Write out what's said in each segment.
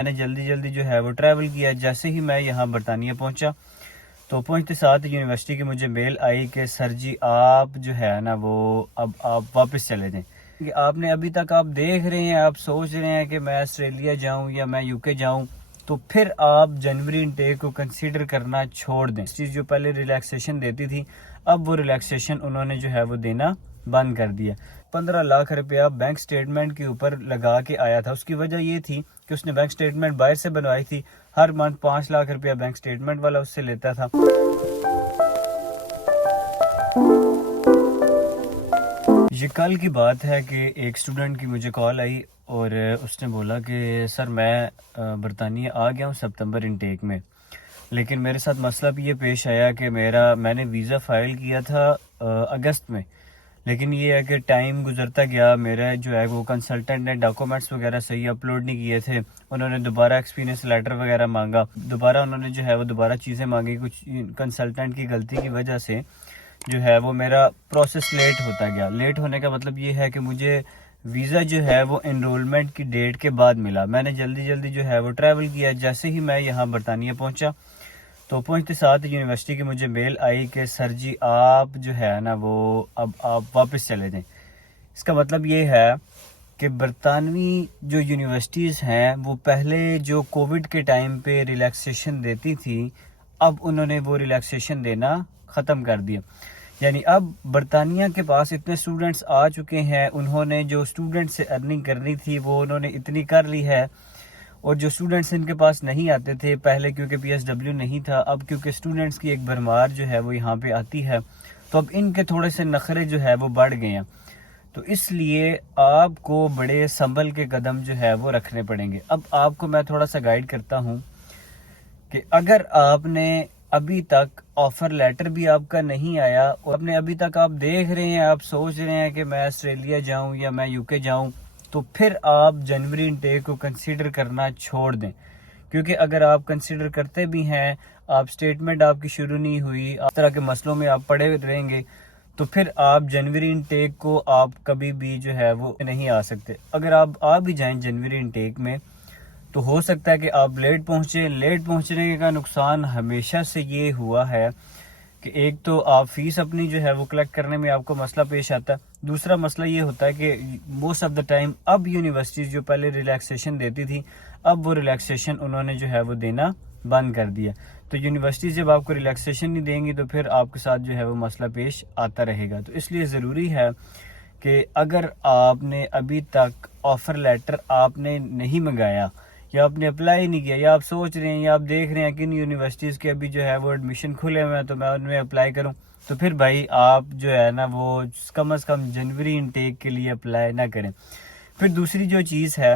میں نے جلدی جو ہے وہ ٹریول کیا. جیسے ہی میں یہاں برطانیہ پہنچا تو پہنچتے ساتھ یونیورسٹی کی مجھے میل آئی کہ سر جی آپ جو ہے نا وہ اب آپ واپس چلے جائیں. کہ آپ نے ابھی تک آپ دیکھ رہے ہیں، آپ سوچ رہے ہیں کہ میں آسٹریلیا جاؤں یا میں UK جاؤں، تو پھر آپ جنوری انٹیک کو کنسیڈر کرنا چھوڑ دیں. چیز جو پہلے ریلیکسیشن دیتی تھی اب وہ ریلیکسیشن انہوں نے جو ہے وہ دینا بند کر دیا. 15 لاکھ روپیہ بینک سٹیٹمنٹ کے اوپر لگا کے آیا تھا. اس کی وجہ یہ تھی کہ اس نے بینک سٹیٹمنٹ باہر سے بنوائی تھی. ہر منتھ 5 لاکھ روپیہ بینک سٹیٹمنٹ والا اس سے لیتا تھا. یہ کل کی بات ہے کہ ایک اسٹوڈنٹ کی مجھے کال آئی اور اس نے بولا کہ سر میں برطانیہ آ گیا ہوں سپتمبر انٹیک میں، لیکن میرے ساتھ مسئلہ بھی یہ پیش آیا کہ میں نے ویزا فائل کیا تھا اگست میں، لیکن یہ ہے کہ ٹائم گزرتا گیا. میرا جو ہے وہ کنسلٹنٹ نے ڈاکومنٹس وغیرہ صحیح اپلوڈ نہیں کیے تھے. انہوں نے دوبارہ ایکسپیرینس لیٹر وغیرہ مانگا، دوبارہ انہوں نے جو ہے وہ دوبارہ چیزیں مانگی. کچھ کنسلٹنٹ کی غلطی کی وجہ سے جو ہے وہ میرا پروسیس لیٹ ہوتا گیا. لیٹ ہونے کا مطلب یہ ہے کہ مجھے ویزا جو ہے وہ انرولمنٹ کی ڈیٹ کے بعد ملا. میں نے جلدی جو ہے وہ ٹریول کیا. جیسے ہی میں یہاں برطانیہ پہنچا تو پہنچتے ساتھ یونیورسٹی کی مجھے میل آئی کہ سر جی آپ جو ہے نا وہ اب آپ واپس چلے جائیں. اس کا مطلب یہ ہے کہ برطانوی جو یونیورسٹیز ہیں وہ پہلے جو کووڈ کے ٹائم پہ ریلیکسیشن دیتی تھی اب انہوں نے وہ ریلیکسیشن دینا ختم کر دیا. یعنی اب برطانیہ کے پاس اتنے اسٹوڈنٹس آ چکے ہیں، انہوں نے جو اسٹوڈنٹ سے ارننگ کرنی تھی وہ انہوں نے اتنی کر لی ہے، اور جو اسٹوڈنٹس ان کے پاس نہیں آتے تھے پہلے کیونکہ PSW نہیں تھا، اب کیونکہ اسٹوڈنٹس کی ایک بھرمار جو ہے وہ یہاں پہ آتی ہے تو اب ان کے تھوڑے سے نخرے جو ہے وہ بڑھ گئے ہیں. تو اس لیے آپ کو بڑے سنبھل کے قدم جو ہے وہ رکھنے پڑیں گے. اب آپ کو میں تھوڑا سا گائیڈ کرتا ہوں کہ اگر آپ نے ابھی تک آفر لیٹر بھی آپ کا نہیں آیا اور ابھی تک آپ دیکھ رہے ہیں، آپ سوچ رہے ہیں کہ میں آسٹریلیا جاؤں یا میں UK جاؤں، تو پھر آپ جنوری انٹیک کو کنسیڈر کرنا چھوڑ دیں. کیونکہ اگر آپ کنسیڈر کرتے بھی ہیں، آپ سٹیٹمنٹ آپ کی شروع نہیں ہوئی، اس طرح کے مسئلوں میں آپ پڑے رہیں گے، تو پھر آپ جنوری انٹیک کو آپ کبھی بھی جو ہے وہ نہیں آ سکتے. اگر آپ آ بھی جائیں جنوری انٹیک میں تو ہو سکتا ہے کہ آپ لیٹ پہنچنے کا نقصان ہمیشہ سے یہ ہوا ہے کہ ایک تو آپ فیس اپنی جو ہے وہ کلیکٹ کرنے میں آپ کو مسئلہ پیش آتا ہے. دوسرا مسئلہ یہ ہوتا ہے کہ موسٹ آف دا ٹائم اب یونیورسٹیز جو پہلے ریلیکسیشن دیتی تھی اب وہ ریلیکسیشن انہوں نے جو ہے وہ دینا بند کر دیا. تو یونیورسٹیز جب آپ کو ریلیکسیشن نہیں دیں گی تو پھر آپ کے ساتھ جو ہے وہ مسئلہ پیش آتا رہے گا. تو اس لیے ضروری ہے کہ اگر آپ نے ابھی تک آفر لیٹر آپ نے نہیں منگایا یا آپ نے اپلائی نہیں کیا، یا آپ سوچ رہے ہیں یا آپ دیکھ رہے ہیں کہ ان یونیورسٹیز کے ابھی جو ہے وہ ایڈمیشن کھلے ہوئے ہیں تو میں ان میں اپلائی کروں، تو پھر بھائی آپ جو ہے نا وہ کم از کم جنوری انٹیک کے لیے اپلائی نہ کریں. پھر دوسری جو چیز ہے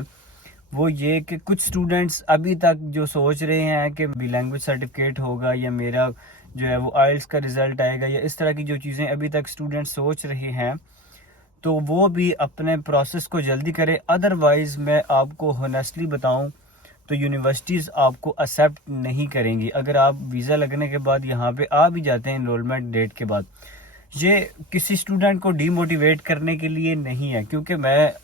وہ یہ کہ کچھ اسٹوڈنٹس ابھی تک جو سوچ رہے ہیں کہ بھی لینگویج سرٹیفکیٹ ہوگا یا میرا جو ہے وہ آئلٹس کا رزلٹ آئے گا یا اس طرح کی جو چیزیں ابھی تک اسٹوڈنٹس سوچ رہے ہیں، تو وہ بھی اپنے پروسیس کو جلدی کرے. ادروائز میں آپ کو ہونیسٹلی بتاؤں تو یونیورسٹیز آپ کو ایکسیپٹ نہیں کریں گی اگر آپ ویزا لگنے کے بعد یہاں پہ آ بھی جاتے ہیں انرولمنٹ ڈیٹ کے بعد. یہ کسی اسٹوڈنٹ کو ڈی موٹیویٹ کرنے کے لیے نہیں ہے، کیونکہ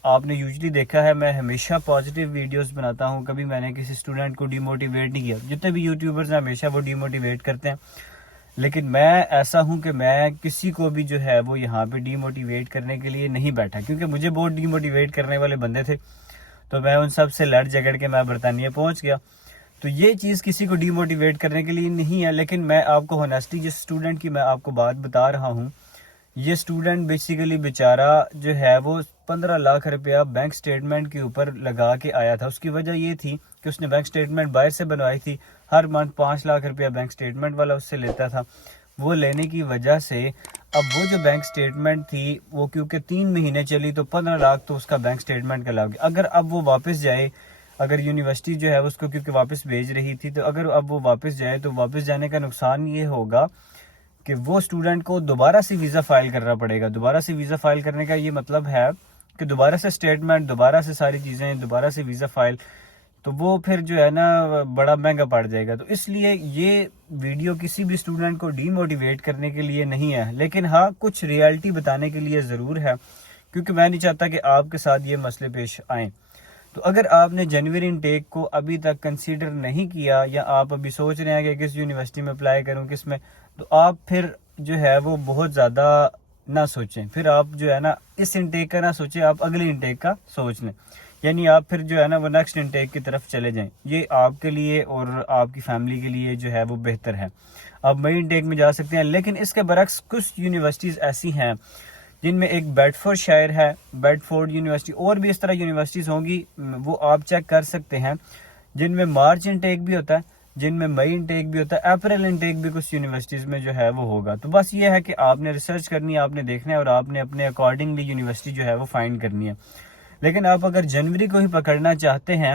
آپ نے یوزلی دیکھا ہے میں ہمیشہ پازیٹیو ویڈیوز بناتا ہوں، کبھی میں نے کسی اسٹوڈنٹ کو ڈی موٹیویٹ نہیں کیا. جتنے بھی یوٹیوبرز ہیں ہمیشہ وہ ڈی موٹیویٹ کرتے ہیں، لیکن میں ایسا ہوں کہ میں کسی کو بھی جو ہے وہ یہاں پہ ڈی موٹیویٹ کرنے کے لیے نہیں بیٹھا، کیونکہ مجھے بہت ڈی موٹیویٹ کرنے والے بندے تھے تو میں ان سب سے لڑ جھگڑ کے میں برطانیہ پہنچ گیا. تو یہ چیز کسی کو ڈی موٹیویٹ کرنے کے لیے نہیں ہے، لیکن میں آپ کو ہونیسٹلی جس اسٹوڈنٹ کی میں آپ کو بات بتا رہا ہوں، یہ اسٹوڈنٹ بیسیکلی بیچارہ جو ہے وہ 15 لاکھ روپیہ بینک سٹیٹمنٹ کے اوپر لگا کے آیا تھا. اس کی وجہ یہ تھی کہ اس نے بینک سٹیٹمنٹ باہر سے بنوائی تھی. ہر منتھ 5 لاکھ روپیہ بینک سٹیٹمنٹ والا اس سے لیتا تھا. وہ لینے کی وجہ سے اب وہ جو بینک سٹیٹمنٹ تھی وہ کیونکہ 3 مہینے چلی تو 15 لاکھ تو اس کا بینک سٹیٹمنٹ کا لگ گیا. اگر اب وہ واپس جائے، اگر یونیورسٹی جو ہے اس کو کیونکہ واپس بھیج رہی تھی، تو اگر اب وہ واپس جائے تو واپس جانے کا نقصان یہ ہوگا کہ وہ اسٹوڈنٹ کو دوبارہ سے ویزا فائل کرنا پڑے گا. دوبارہ سے ویزا فائل کرنے کا یہ مطلب ہے کہ دوبارہ سے سٹیٹمنٹ، دوبارہ سے ساری چیزیں، دوبارہ سے ویزا فائل، تو وہ پھر جو ہے نا بڑا مہنگا پڑ جائے گا. تو اس لیے یہ ویڈیو کسی بھی اسٹوڈنٹ کو ڈی موٹیویٹ کرنے کے لیے نہیں ہے، لیکن ہاں کچھ ریالٹی بتانے کے لیے ضرور ہے، کیونکہ میں نہیں چاہتا کہ آپ کے ساتھ یہ مسئلے پیش آئیں. تو اگر آپ نے جنوری انٹیک کو ابھی تک کنسیڈر نہیں کیا یا آپ ابھی سوچ رہے ہیں کہ کس یونیورسٹی میں اپلائی کروں کس میں، تو آپ پھر جو ہے وہ بہت زیادہ نہ سوچیں، پھر آپ جو ہے نا اس انٹیک کا نہ سوچیں، آپ اگلی انٹیک کا سوچ لیں، یعنی آپ پھر جو ہے نا وہ نیکسٹ انٹیک کی طرف چلے جائیں، یہ آپ کے لیے اور آپ کی فیملی کے لیے جو ہے وہ بہتر ہے۔ آپ مئی انٹیک میں جا سکتے ہیں، لیکن اس کے برعکس کچھ یونیورسٹیز ایسی ہیں جن میں ایک بیڈ فورڈ شائر ہے، بیڈ فورڈ یونیورسٹی، اور بھی اس طرح یونیورسٹیز ہوں گی، وہ آپ چیک کر سکتے ہیں، جن میں مارچ انٹیک بھی ہوتا ہے، جن میں مئی انٹیک بھی ہوتا ہے، اپریل انٹیک بھی کچھ یونیورسٹیز میں جو ہے وہ ہوگا۔ تو بس یہ ہے کہ آپ نے ریسرچ کرنی ہے، آپ نے دیکھنا ہے، اور آپ نے اپنے اکارڈنگلی یونیورسٹی جو ہے وہ فائنڈ کرنی ہے۔ لیکن آپ اگر جنوری کو ہی پکڑنا چاہتے ہیں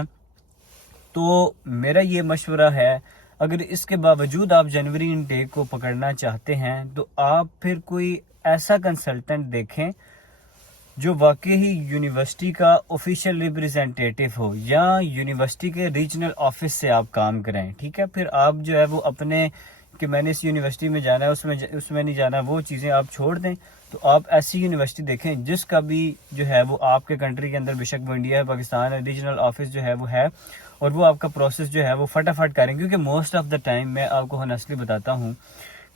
تو میرا یہ مشورہ ہے، اگر اس کے باوجود آپ جنوری انٹیک کو پکڑنا چاہتے ہیں تو آپ پھر کوئی ایسا کنسلٹنٹ دیکھیں جو واقعی یونیورسٹی کا آفیشیل ریپریزنٹیٹیو ہو، یا یونیورسٹی کے ریجنل آفس سے آپ کام کریں، ٹھیک ہے؟ پھر آپ جو ہے وہ اپنے کہ میں نے اس یونیورسٹی میں جانا ہے اس میں نہیں جانا، وہ چیزیں آپ چھوڑ دیں۔ تو آپ ایسی یونیورسٹی دیکھیں جس کا بھی جو ہے وہ آپ کے کنٹری کے اندر، بے شک وہ انڈیا ہے، پاکستان ہے، ریجنل آفس جو ہے وہ ہے، اور وہ آپ کا پروسیس جو ہے وہ فٹافٹ کریں، کیونکہ موسٹ آف دا ٹائم میں آپ کو ہانیسٹلی بتاتا ہوں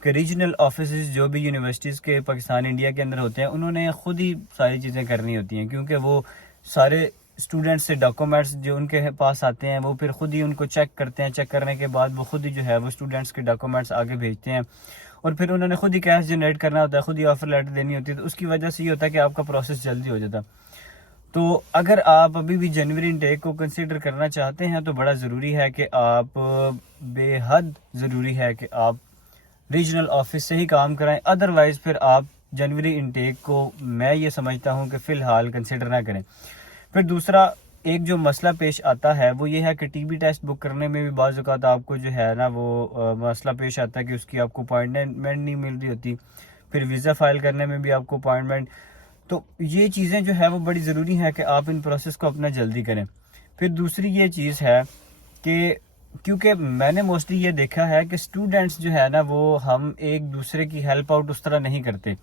کہ ریجنل آفیسز جو بھی یونیورسٹیز کے پاکستان انڈیا کے اندر ہوتے ہیں، انہوں نے خود ہی ساری چیزیں کرنی ہوتی ہیں، کیونکہ وہ سارے اسٹوڈنٹس سے ڈاکومنٹس جو ان کے پاس آتے ہیں وہ پھر خود ہی ان کو چیک کرتے ہیں، چیک کرنے کے بعد وہ خود ہی جو ہے وہ اسٹوڈنٹس کے ڈاکومنٹس آگے بھیجتے ہیں، اور پھر انہوں نے خود ہی کیش جنریٹ کرنا ہوتا ہے، خود ہی آفر لیٹر دینی ہوتی ہے، تو اس کی وجہ سے یہ ہوتا ہے کہ آپ کا پروسیس جلدی ہو جاتا ہے۔ تو اگر آپ ابھی بھی جنوری انٹیک کو کنسیڈر کرنا چاہتے ہیں تو بڑا ضروری ہے کہ آپ بے حد ضروری ہے کہ آپ ریجنل آفس سے ہی کام کرائیں، ادروائز پھر آپ جنوری انٹیک کو میں یہ سمجھتا ہوں کہ فی الحال کنسیڈر نہ کریں۔ پھر دوسرا ایک جو مسئلہ پیش آتا ہے وہ یہ ہے کہ ٹی بی ٹیسٹ بک کرنے میں بھی بعض اوقات آپ کو جو ہے نا وہ مسئلہ پیش آتا ہے کہ اس کی آپ کو اپائنٹمنٹ نہیں مل رہی ہوتی، پھر ویزا فائل کرنے میں بھی آپ کو اپائنٹمنٹ، تو یہ چیزیں جو ہے وہ بڑی ضروری ہیں کہ آپ ان پروسیس کو اپنا جلدی کریں۔ پھر دوسری یہ چیز ہے کہ کیونکہ میں نے موسٹلی یہ دیکھا ہے کہ اسٹوڈنٹس جو ہے نا وہ ہم ایک دوسرے کی ہیلپ آؤٹ اس طرح نہیں کرتے،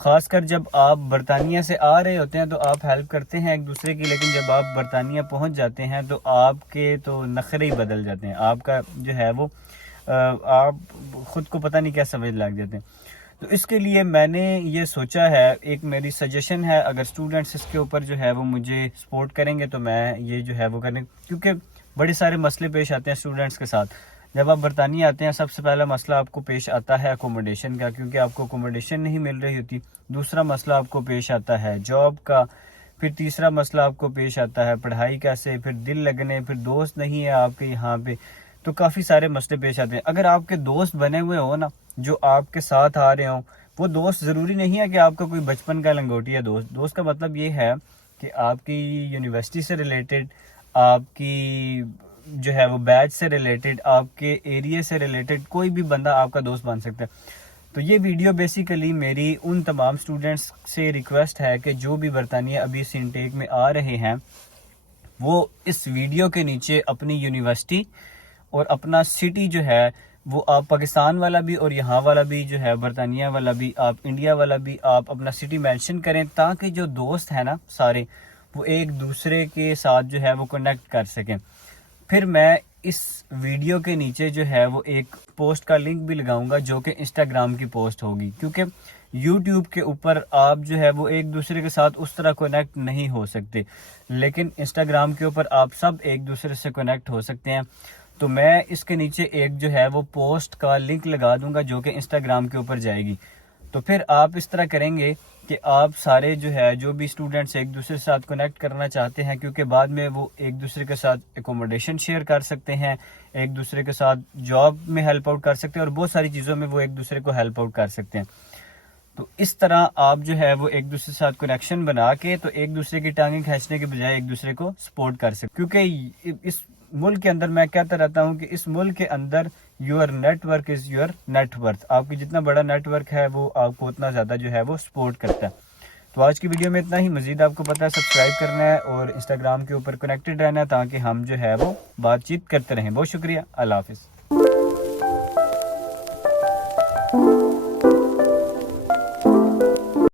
خاص کر جب آپ برطانیہ سے آ رہے ہوتے ہیں تو آپ ہیلپ کرتے ہیں ایک دوسرے کی، لیکن جب آپ برطانیہ پہنچ جاتے ہیں تو آپ کے تو نخرے ہی بدل جاتے ہیں، آپ کا جو ہے وہ آپ خود کو پتہ نہیں کیا سمجھ لگ جاتے ہیں۔ تو اس کے لیے میں نے یہ سوچا ہے، ایک میری سجیشن ہے، اگر اسٹوڈنٹس اس کے اوپر جو ہے وہ مجھے سپورٹ کریں گے تو میں یہ جو ہے وہ کریں، کیونکہ بڑے سارے مسئلے پیش آتے ہیں اسٹوڈنٹس کے ساتھ۔ جب آپ برطانیہ آتے ہیں سب سے پہلا مسئلہ آپ کو پیش آتا ہے اکوموڈیشن کا، کیونکہ آپ کو اکوموڈیشن نہیں مل رہی ہوتی۔ دوسرا مسئلہ آپ کو پیش آتا ہے جاب کا، پھر تیسرا مسئلہ آپ کو پیش آتا ہے پڑھائی کیسے، پھر دل لگنے، پھر دوست نہیں ہے آپ کے یہاں پہ، تو کافی سارے مسئلے پیش آتے ہیں۔ اگر آپ کے دوست بنے ہوئے ہوں نا جو آپ کے ساتھ آ رہے ہوں، وہ دوست ضروری نہیں ہے کہ آپ کا کوئی بچپن کا لنگوٹیا دوست، دوست کا مطلب یہ ہے کہ آپ کی یونیورسٹی سے ریلیٹڈ، آپ کی جو ہے وہ بیچ سے ریلیٹڈ، آپ کے ایریے سے ریلیٹڈ کوئی بھی بندہ آپ کا دوست بن سکتا ہے۔ تو یہ ویڈیو بیسیکلی میری ان تمام سٹوڈنٹس سے ریکویسٹ ہے کہ جو بھی برطانیہ ابھی اس انٹیک میں آ رہے ہیں وہ اس ویڈیو کے نیچے اپنی یونیورسٹی اور اپنا سٹی جو ہے وہ آپ پاکستان والا بھی اور یہاں والا بھی جو ہے برطانیہ والا بھی، آپ انڈیا والا بھی، آپ اپنا سٹی مینشن کریں، تاکہ جو دوست ہیں نا سارے وہ ایک دوسرے کے ساتھ جو ہے وہ کنیکٹ کر سکیں۔ پھر میں اس ویڈیو کے نیچے جو ہے وہ ایک پوسٹ کا لنک بھی لگاؤں گا جو کہ انسٹاگرام کی پوسٹ ہوگی، کیونکہ یوٹیوب کے اوپر آپ جو ہے وہ ایک دوسرے کے ساتھ اس طرح کنیکٹ نہیں ہو سکتے، لیکن انسٹاگرام کے اوپر آپ سب ایک دوسرے سے کنیکٹ ہو سکتے ہیں۔ تو میں اس کے نیچے ایک جو ہے وہ پوسٹ کا لنک لگا دوں گا جو کہ انسٹاگرام کے اوپر جائے گی۔ تو پھر آپ اس طرح کریں گے کہ آپ سارے جو ہے جو بھی اسٹوڈنٹس ایک دوسرے کے ساتھ کنیکٹ کرنا چاہتے ہیں، کیونکہ بعد میں وہ ایک دوسرے کے ساتھ اکوموڈیشن شیئر کر سکتے ہیں، ایک دوسرے کے ساتھ جاب میں ہیلپ آؤٹ کر سکتے ہیں، اور بہت ساری چیزوں میں وہ ایک دوسرے کو ہیلپ آؤٹ کر سکتے ہیں۔ تو اس طرح آپ جو ہے وہ ایک دوسرے کے ساتھ کنیکشن بنا کے تو ایک دوسرے کی ٹانگیں کھینچنے کے بجائے ایک دوسرے کو سپورٹ کر سکتے، کیونکہ اس ملک کے اندر میں کہتا رہتا ہوں کہ اس ملک کے اندر your network is your net worth, آپ کی جتنا بڑا نیٹ ورک ہے وہ آپ کو اتنا زیادہ جو ہے وہ سپورٹ کرتا ہے۔ تو آج کی ویڈیو میں اتنا ہی، مزید آپ کو پتہ ہے سبسکرائب کرنا ہے اور انسٹاگرام کے اوپر کنیکٹڈ رہنا ہے تاکہ ہم جو ہے وہ بات چیت کرتے رہیں۔ بہت شکریہ، اللہ حافظ۔